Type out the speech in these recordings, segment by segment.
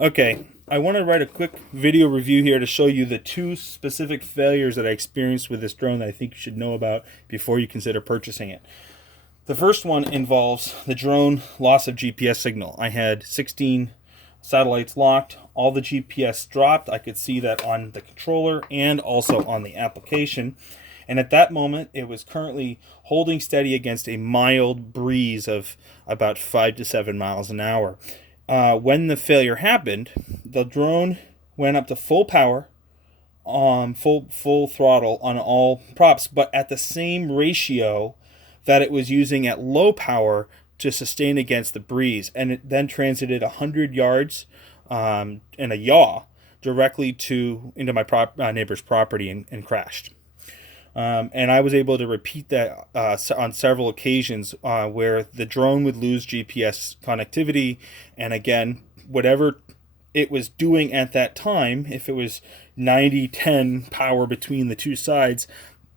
Okay, I want to write a quick video review here to show you the two specific failures that I experienced with this drone that I think you should know about before you consider purchasing it. The first one involves the drone loss of GPS signal. I had 16 satellites locked, all the GPS dropped. I could see that on the controller and also on the application. And at that moment, it was currently holding steady against a mild breeze of about 5 to 7 miles an hour. When the failure happened, the drone went up to full power, full throttle on all props, but at the same ratio that it was using at low power to sustain against the breeze, and it then transited 100 yards in a yaw directly into my neighbor's property and crashed. And I was able to repeat that on several occasions where the drone would lose GPS connectivity. And again, whatever it was doing at that time, if it was 90-10 power between the two sides,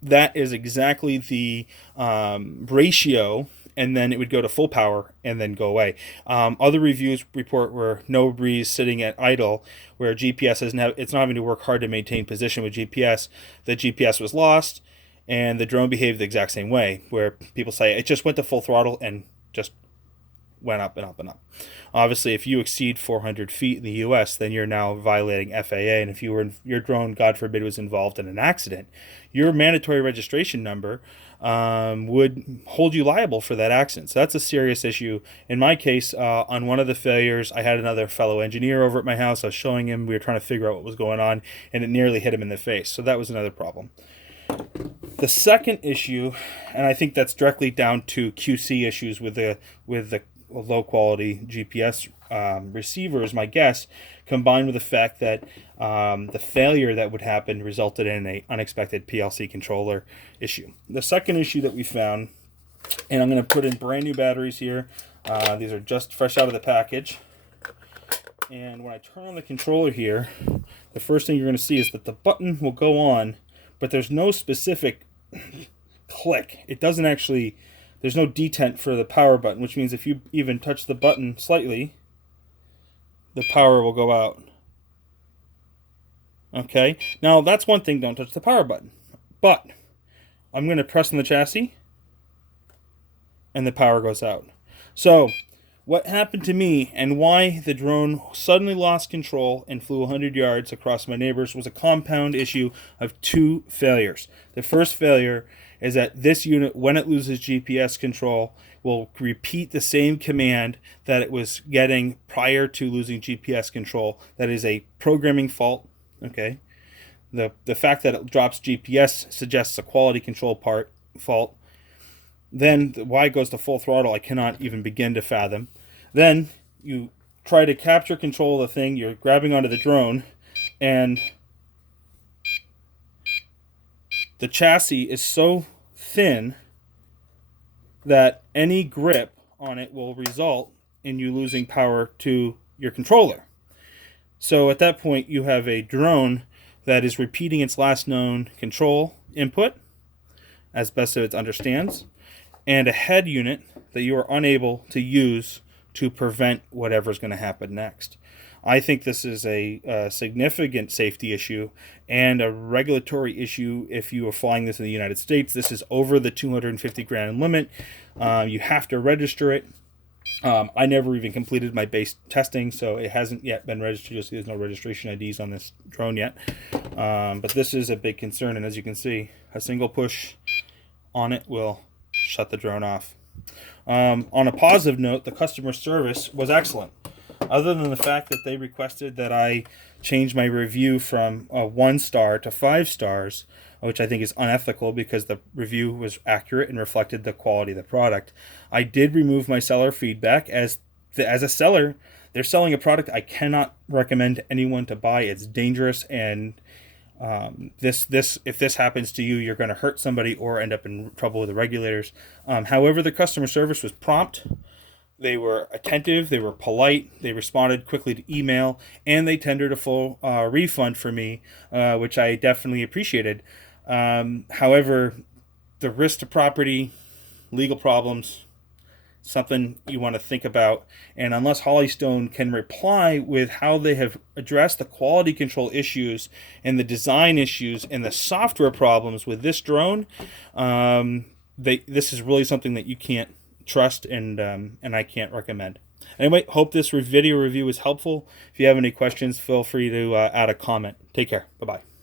that is exactly the ratio. And then it would go to full power and then go away. Other reviews report where no breeze sitting at idle, where GPS it's not having to work hard to maintain position with GPS. The GPS was lost, and the drone behaved the exact same way, where people say it just went to full throttle and just went up and up and up. Obviously, if you exceed 400 feet in the U.S., then you're now violating FAA. And if your drone, God forbid, was involved in an accident, your mandatory registration number would hold you liable for that accident. So that's a serious issue. In my case, on one of the failures, I had another fellow engineer over at my house. I was showing him. We were trying to figure out what was going on, and it nearly hit him in the face. So that was another problem. The second issue, and I think that's directly down to QC issues with the low quality GPS receivers, my guess, combined with the fact that the failure that would happen resulted in an unexpected PLC controller issue. The second issue that we found, and I'm going to put in brand new batteries here. These are just fresh out of the package. And when I turn on the controller here, the first thing you're going to see is that the button will go on, but there's no specific click. It doesn't actually, there's no detent for the power button, which means if you even touch the button slightly, the power will go out. Okay, now that's one thing, don't touch the power button. But I'm going to press on the chassis, and the power goes out. So what happened to me and why the drone suddenly lost control and flew 100 yards across my neighbors was a compound issue of two failures. The first failure is that this unit, when it loses GPS control, will repeat the same command that it was getting prior to losing GPS control. That is a programming fault. Okay, the fact that it drops GPS suggests a quality control fault. Then why it goes to full throttle, I cannot even begin to fathom. Then you try to capture control of the thing, you're grabbing onto the drone, and the chassis is so thin that any grip on it will result in you losing power to your controller. So at that point, you have a drone that is repeating its last known control input as best as it understands, and a head unit that you are unable to use to prevent whatever's going to happen next. I think this is a significant safety issue and a regulatory issue if you are flying this in the United States. This is over the 250 grand limit. You have to register it. I never even completed my base testing, so it hasn't yet been registered. You'll see there's no registration IDs on this drone yet. But this is a big concern, and as you can see, a single push on it will shut the drone off. On a positive note, the customer service was excellent. Other than the fact that they requested that I change my review from 1 star to 5 stars, which I think is unethical because the review was accurate and reflected the quality of the product. I did remove my seller feedback as a seller. They're selling a product I cannot recommend anyone to buy. It's dangerous, and if this happens to you, you're going to hurt somebody or end up in trouble with the regulators. However, the customer service was prompt. They were attentive, they were polite, they responded quickly to email, and they tendered a full refund for me, which I definitely appreciated. However, the risk to property, legal problems, something you want to think about. And unless HollyStone can reply with how they have addressed the quality control issues and the design issues and the software problems with this drone, this is really something that you can't trust, and I can't recommend. Anyway, hope this video review was helpful. If you have any questions, feel free to add a comment. Take care. Bye-bye.